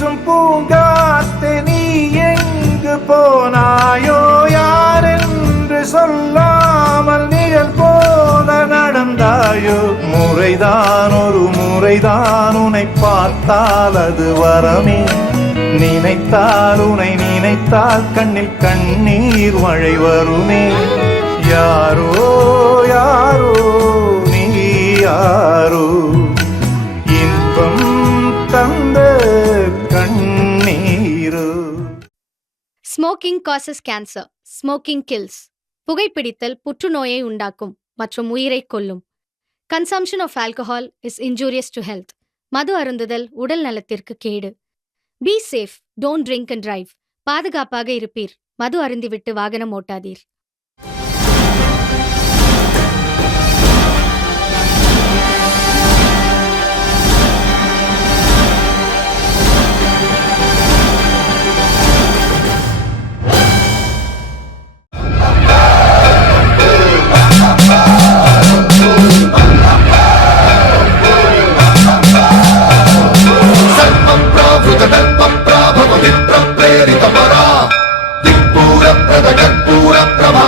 வீசும் பூங்காத்தே நீ எங்கு போனாயோ, யாரென்று சொல்லாமல் நிழல் போல நடந்தாயோ. முறைதான் ஒரு முறைதான் உன்னை பார்த்தால் அது வரமே, நினைத்தால் உன்னை நினைத்தால் கண்ணில் கண்ணீர் மழை வருமே. யாரோ யாரோ நீ யாரோ, இன்பம் தந்த கண்ணீரோ. Smoking causes cancer, smoking kills. புகைப்பிடித்தல் புற்றுநோயை உண்டாக்கும் மற்றும் உயிரை கொல்லும். Consumption of alcohol is injurious to health. மது அருந்துதல் உடல் நலத்திற்கு கேடு. Be safe, don't drink and drive. பாதுகாப்பாக இருப்பீர், மது அருந்திவிட்டு வாகனம் ஓட்டாதீர். कर्पूर प्रद कर्पूर प्रभ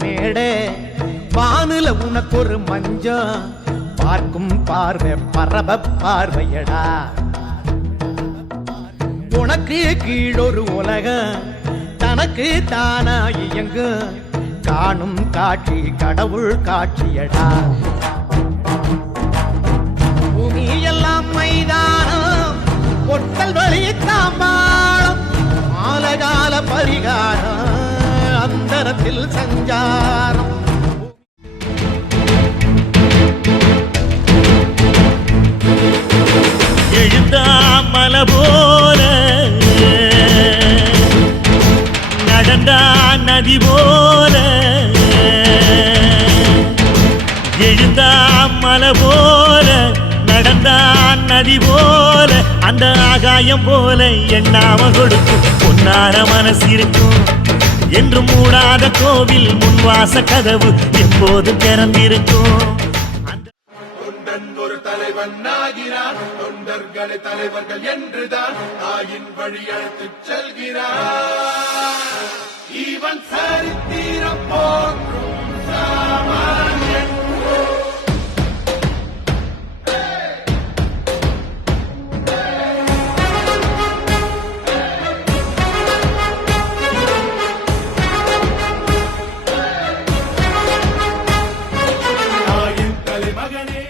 மேடை வானுல உனக்கு ஒரு மஞ்சம் பார்க்கும் பார்வை பரப பார்வையடா உனக்கு கீழொரு உலகம் தனக்கு தானா இயங்கு காணும் காட்சி கடவுள் காட்சியடா பூமி எல்லாம் மைதானம் பொட்டல் வழி தாம்பாளம் ஆலகால பரிகாரம் அந்தரத்தில் சஞ்சாரம் எழுந்தாமல போல நடந்தா நதி போல எழுந்தாமல போல நடந்தா நதி போல அந்த ஆகாயம் போல எண்ணாம கொடுக்கும் பொன்னார மனசு இருக்கும் என்று மூடாத கோவில் முன்வாச கதவு எப்போது திறந்திருக்கும் ஒரு தலைவன் ஆகிறான் தொண்டர்களை தலைவர்கள் என்றுதான் தாயின் வழி அழைத்துச் செல்கிறான் இவன் சரித்திரம் போற்றும் சாமானியன் தாயின் தலைமகனே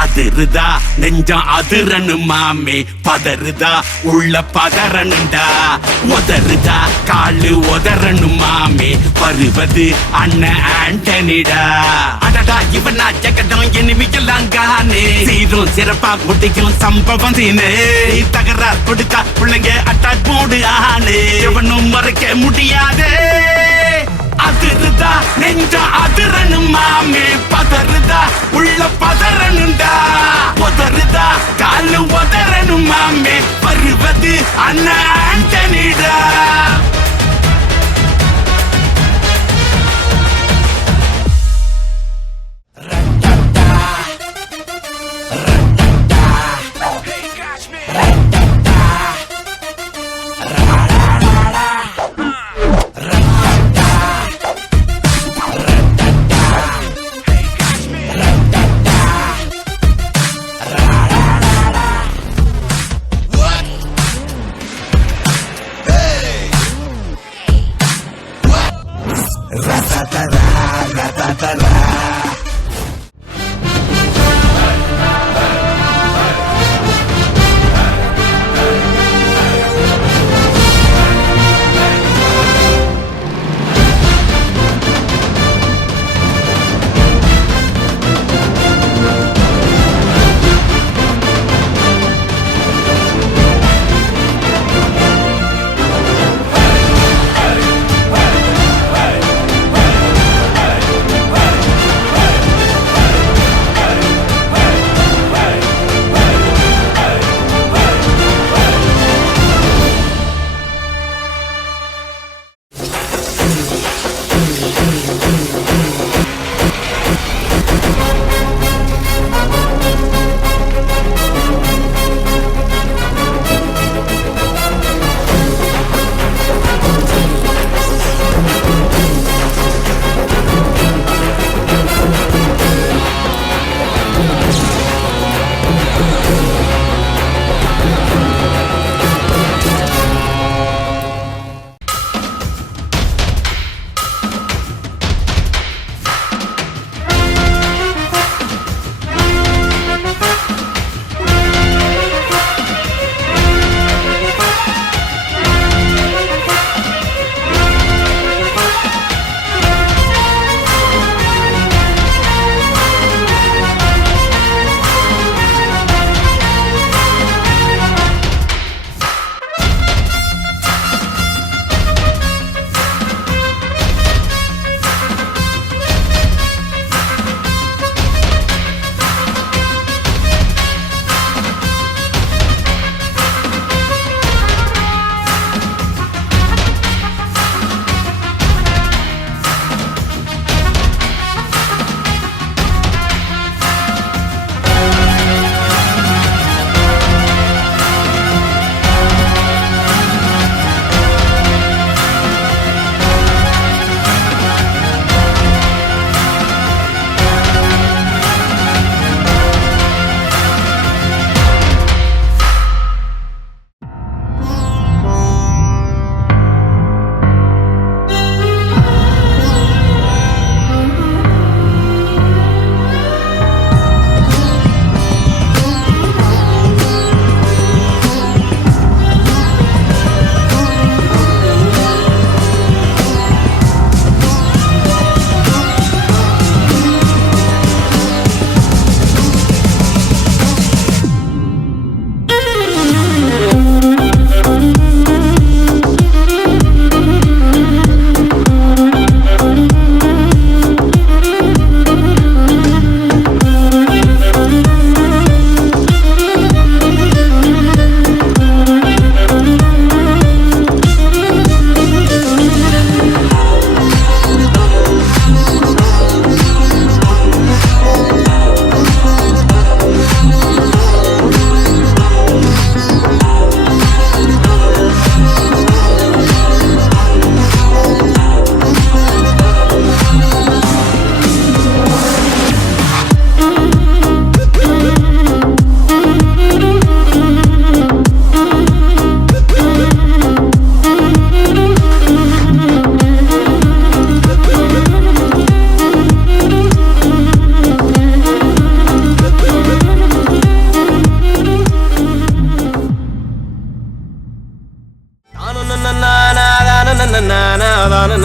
அதிருதா நெஞ்சம் அதிரனு மாமே பதறுதா உள்ள பதறனுண்டா உதறுதா காலு உதறனு மாமே வருவது அண்ணன் ஆண்டனிடா அடடா இவனா ஜெகதம் இனிமிக்கலாம் காணே சீரும் சிறப்பா முடிக்கும் சம்பவம் சீனே தகராறு கொடுத்தா பிள்ளைங்க அட்டாக் போடு ஆனே எவனும் மறைக்க முடியாதே அதிருதா நெஞ்ச அதிரனு மாமே பதறுதா உள்ள பதறனுண்டா உதறுதா காலு உதறனு மாமே வருவது அண்ணன் ஆண்டனிடா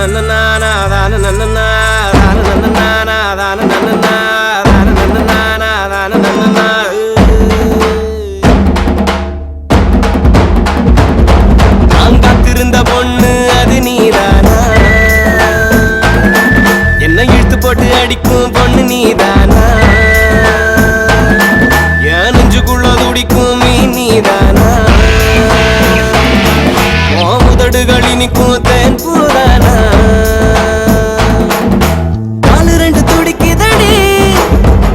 நான் காத்திருந்த பொண்ணு அது நீதானா, என்ன இழுத்து போட்டு அடிக்கும் பொண்ணு நீதானா, என் நெஞ்சுக்குள்ள துடிக்கும் மீன் நீதானா, உதடுகள் இனிக்கும் தேன் பூதானா, காலு ரெண்டு துடிக்குதடி,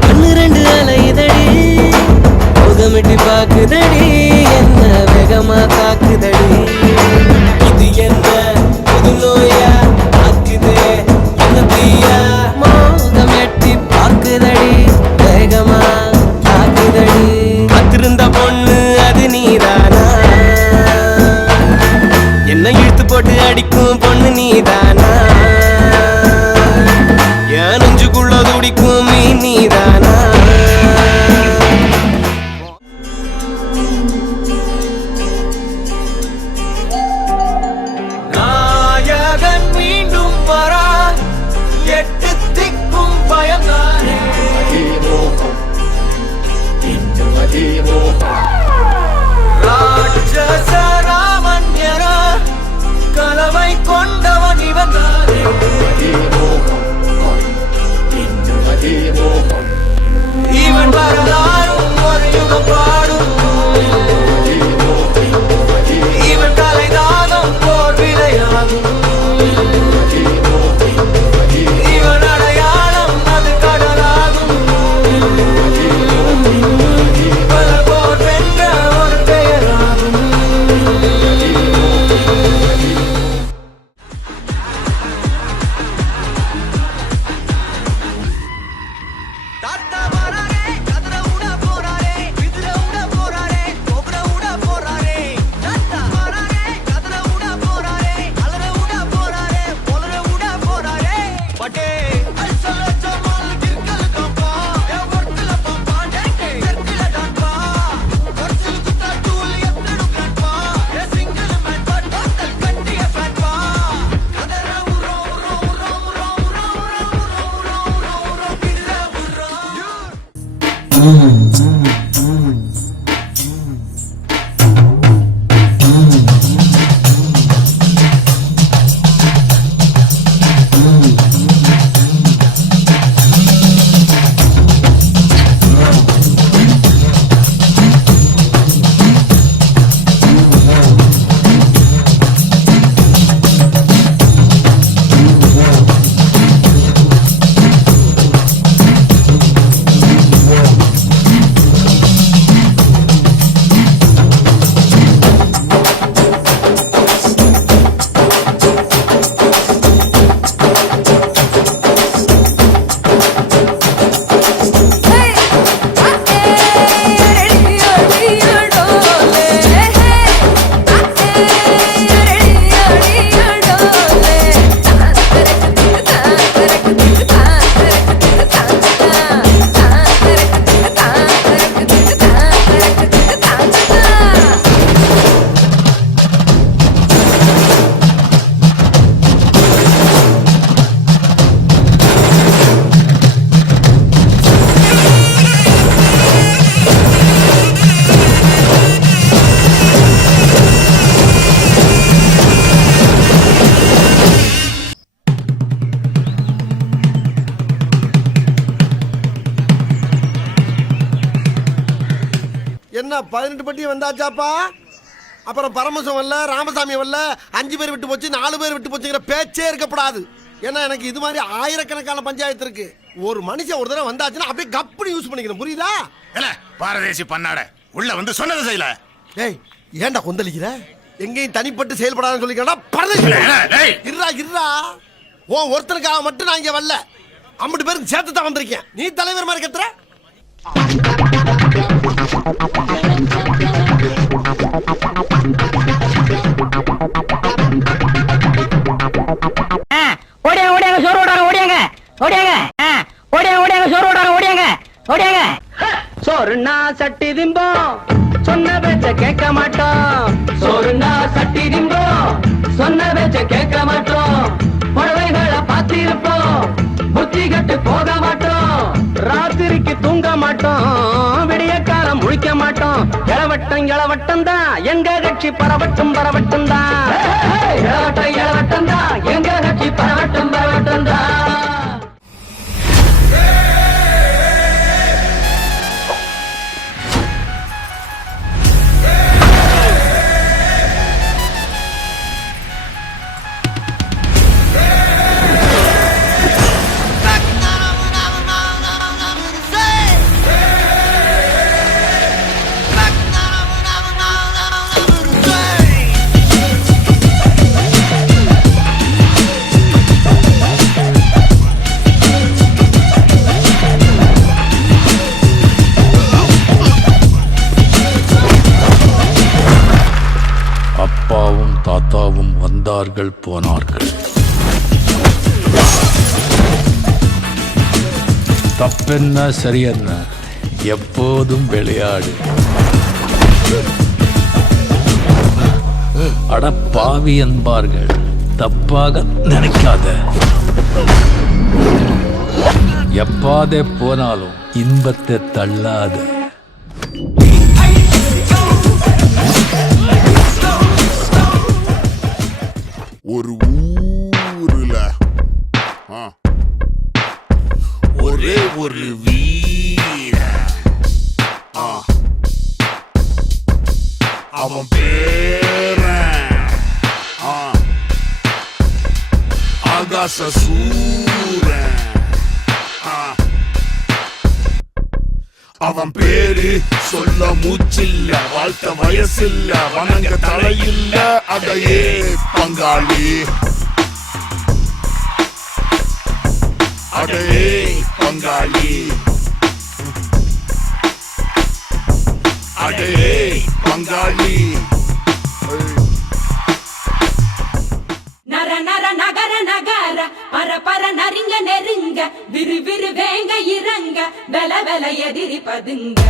கண்ணு ரெண்டு அலையுதடி, முகமிட்டு பாக்குதடி, என்ன வேகமா தாக்குதடி, இது என்ன புது நோயா ஆக்குதே என்ன தீயா, மோகம் எட்டி பாக்குதடி, வேகமா தாக்குதடி, காத்திருந்த பொண்ணு அது நீதானா, என்ன இழுத்து போட்டு அடிக்கும் பொண்ணு நீதானா, என் நெஞ்சுக்குள்ள துடிக்கும் மீன் நீதானா. நாயகன் மீண்டும் வரா, எட்டு திக்கும் பயந்தானே, ராட்சச ராமன் என கலவை கொண்டவன் இவன் தானே, இவன் வரலாறும் ஒரு யுகம் பாடும், இவன் கலைதாகம் போர் விளையாடும், இவன் அடையாளம் அது கடலாகும், பல போர் வென்ற ஒரு பெயராகும். தாத்தா வராரே, கதிர உட போறாரே, விதிர உட போறாரே, கோபுர உட போறாரே, தாத்தா வராரே, கதிர உட போறாரே, அலற உட போறாரே, பொலற உட போறாரே, பட்டே அல்சல ஜமால் கிர்கல் கம்பா, ஏ வர்த்தல பம்பா டேக்கே சர்க்கில டான்பா, வர்த்தல் குத்தா டூல் எத்தடு கண்பா, a single man but total கண்டிய ஃபேன்பா, கதர உரோ உரோ உரோ உரோ உரோ உரோ உரோ உரோ கிர உரோ. என்ன 18 பட்டி வந்தாச்சாப்பா? அப்புறம் பரமசம் வரல, ராமசாமி வரல, 5 பேர் விட்டு போச்சு, 4 பேர் விட்டு போச்சுங்கிற பேச்சே இருக்கப்படாது. ஏன்னா எனக்கு இது மாதிரி ஆயிரக்கணக்கான பஞ்சாயத்து இருக்கு. ஒரு மனுஷன் ஒரு தடவை வந்தாச்சுன்னா அப்படியே கப்புனு யூஸ் பண்ணிக்கணும், புரியுதா? பாரதேசி பண்ணாட உள்ள வந்து சொன்னது செய்யல. ஏய் ஏன்டா கொந்தளிக்கிற? எங்கேயும் தனிப்பட்டு செயல்படாதுன்னு சொல்லிக்கிறா பரதேசி. இருடா இருடா, ஓ ஒருத்தனுக்காக மட்டும் நான் இங்க வரல, 50 பேருக்கு சேர்த்து தான் வந்திருக்கேன். நீ தலைவர் மாதிரி கத்துற. ஓடியாங்க ஓடியாங்க சோறு ஓடாங்க ஓடியாங்க ஓடியாங்க ஓடியாங்க ஓடியாங்க சோறு ஓடாங்க ஓடியாங்க ஓடியாங்க. சோறுனா சட்டி திம்போம், சொன்ன பேச்ச கேட்க மாட்டோம். சோறுனா சட்டி திம்போம், சொன்ன பேச்ச கேட்க மாட்டோம். மாட்டோம் விடிய காலம் முழிக்க மாட்டோம் இளவட்டம் தான் எங்க கட்சி பரவட்டும் தான் இளவட்டம் தான் எங்க கட்சி பரவட்டும் தான் அப்பாவும் தாத்தாவும் வந்தார்கள் போனார்கள். தப்பென்ன சரியென்ன எப்போதும் விளையாடு. அட பாவி என்பார்கள், தப்பாக நினைக்காத. எப்பாதே போனாலும் இன்பத்தை தள்ளாத. ஒரு ஊருல ஒரே ஒரு வீர அவன் பேர ஆகாச சூரன். அவன் பேரு சொல்ல மூச்சில்ல, வாழ்த்த வயசில்ல, வணங்க தலையில்ல. அதையே பங்காளி, அதையே பங்காளி, அதையே பங்காளி. நர நர நகர நகர பர பர நரிங்க நெருங்க விரு விரு வேங்க இறங்க வெல வெல எதிரி பதுங்க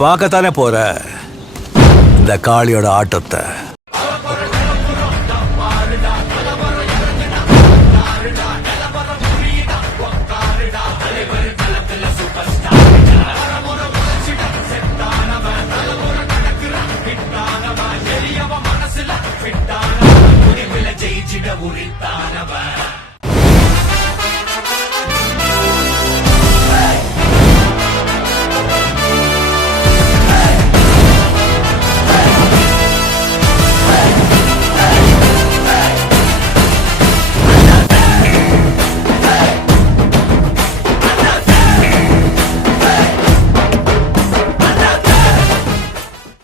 பார்க்கத்தானே போற இந்த காளியோட ஆட்டத்தை. ஜெயிச்சிட உரித்தானவன்